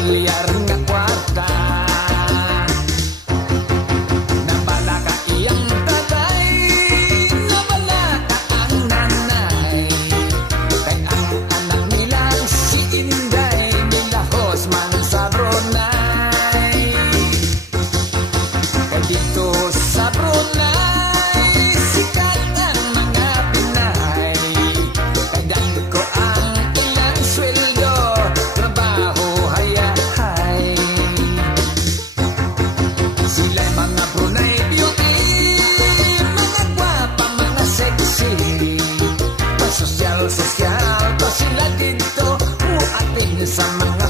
dolyar nga kwarta. Nabala ka iyang tatay, nabala ka ang nanay, kay ang anak nilang si Inday nilahos man sa Brunei. Kay dito sa Brunei sikat ang mga Pinay, kay dahil ko ang ilang sweldo, trabaho hayahay. Sila'y mga Brunei beauty, mga gwapa, mga sexy, pasosyal-sosyal pa sila dito, uatin sa mga